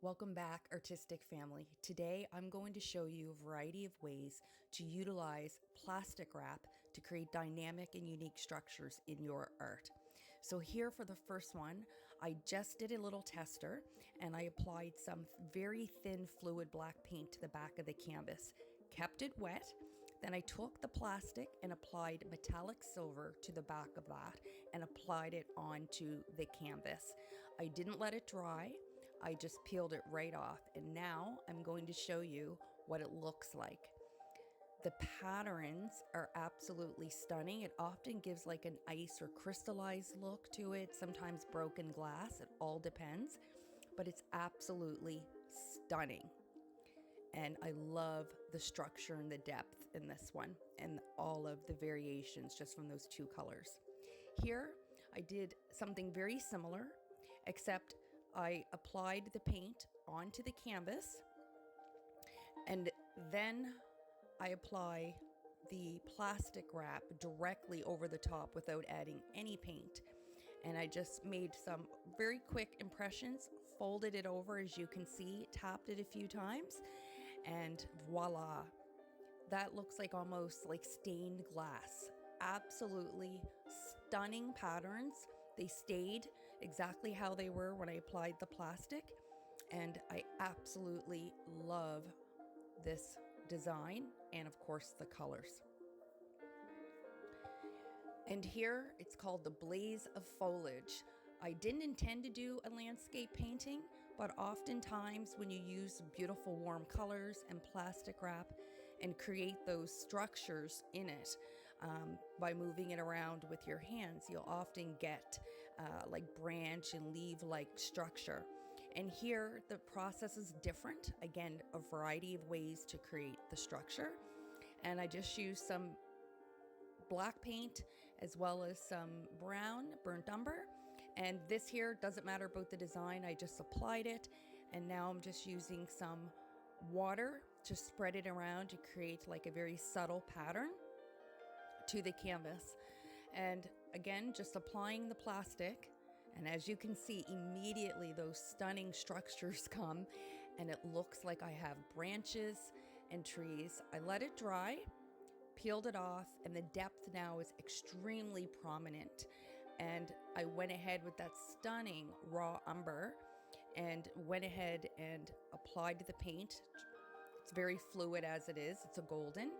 Welcome back, artistic family. Today, I'm going to show you a variety of ways to utilize plastic wrap to create dynamic and unique structures in your art. So here for the first one, I just did a little tester and I applied some very thin fluid black paint to the back of the canvas, kept it wet. Then I took the plastic and applied metallic silver to the back of that and applied it onto the canvas. I didn't let it dry. I just peeled it right off, and now I'm going to show you what it looks like. The patterns are absolutely stunning. It often gives like an ice or crystallized look to it, sometimes broken glass, it all depends, but it's absolutely stunning. And I love the structure and the depth in this one and all of the variations just from those two colors. Here, I did something very similar, except I applied the paint onto the canvas and then I apply the plastic wrap directly over the top without adding any paint. And I just made some very quick impressions, folded it over as you can see, tapped it a few times, and voila. That looks like almost like stained glass. Absolutely stunning patterns. They stayed exactly how they were when I applied the plastic, and I absolutely love this design and of course the colors. And here it's called the Blaze of Foliage. I didn't intend to do a landscape painting, but oftentimes when you use beautiful warm colors and plastic wrap and create those structures in it by moving it around with your hands, you'll often get like branch and leaf-like structure. And here the process is different. Again, a variety of ways to create the structure. And I just used some black paint as well as some brown burnt umber, and this here doesn't matter about the design. I just applied it, and now I'm just using some water to spread it around to create like a very subtle pattern to the canvas. And again, just applying the plastic, and as you can see, immediately those stunning structures come, and it looks like I have branches and trees. I let it dry, peeled it off, and the depth now is extremely prominent. And I went ahead with that stunning raw umber and went ahead and applied the paint. It's very fluid as it is. It's a golden,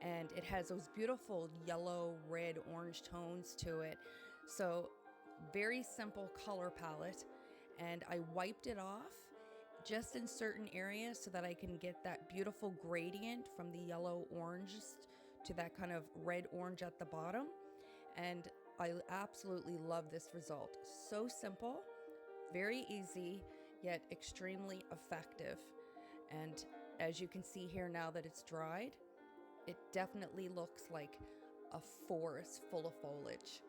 and it has those beautiful yellow, red, orange tones to it. So very simple color palette, and I wiped it off just in certain areas so that I can get that beautiful gradient from the yellow orange to that kind of red orange at the bottom. And I absolutely love this result. So simple, very easy, yet extremely effective. And as you can see here, now that it's dried, it definitely looks like a forest full of foliage.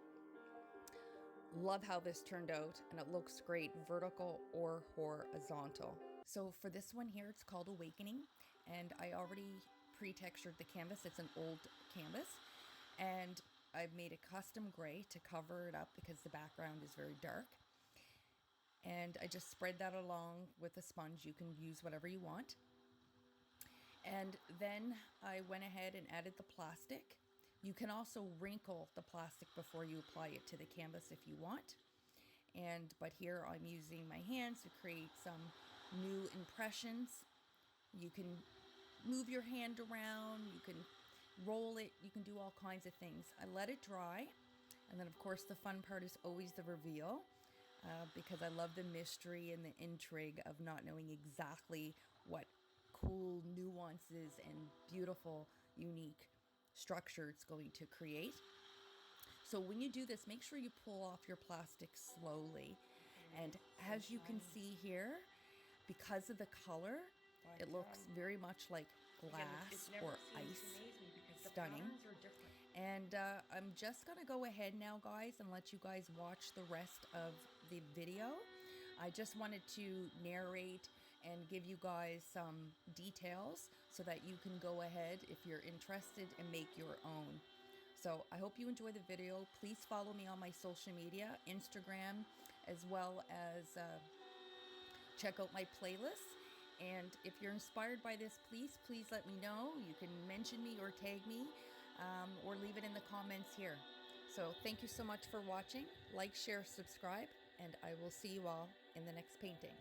Love how this turned out, and it looks great vertical or horizontal. So for this one here, it's called Awakening, and I already pre-textured the canvas. It's an old canvas, and I've made a custom gray to cover it up because the background is very dark. And I just spread that along with a sponge. You can use whatever you want. And then I went ahead and added the plastic. You can also wrinkle the plastic before you apply it to the canvas if you want. But here I'm using my hands to create some new impressions. You can move your hand around, you can roll it, you can do all kinds of things. I let it dry, and then of course the fun part is always the reveal, because I love the mystery and the intrigue of not knowing exactly what cool nuances and beautiful, unique structure it's going to create. So when you do this, make sure you pull off your plastic slowly. And as you can see here, because of the color, it looks very much like glass or ice. Stunning. And I'm just going to go ahead now, guys, and let you guys watch the rest of the video. I just wanted to narrate and give you guys some details so that you can go ahead if you're interested and make your own. So I hope you enjoy the video. Please follow me on my social media, Instagram, as well as check out my playlists. And if you're inspired by this, please let me know. You can mention me or tag me, or leave it in the comments here. So thank you so much for watching. Like, share, subscribe, and I will see you all in the next painting.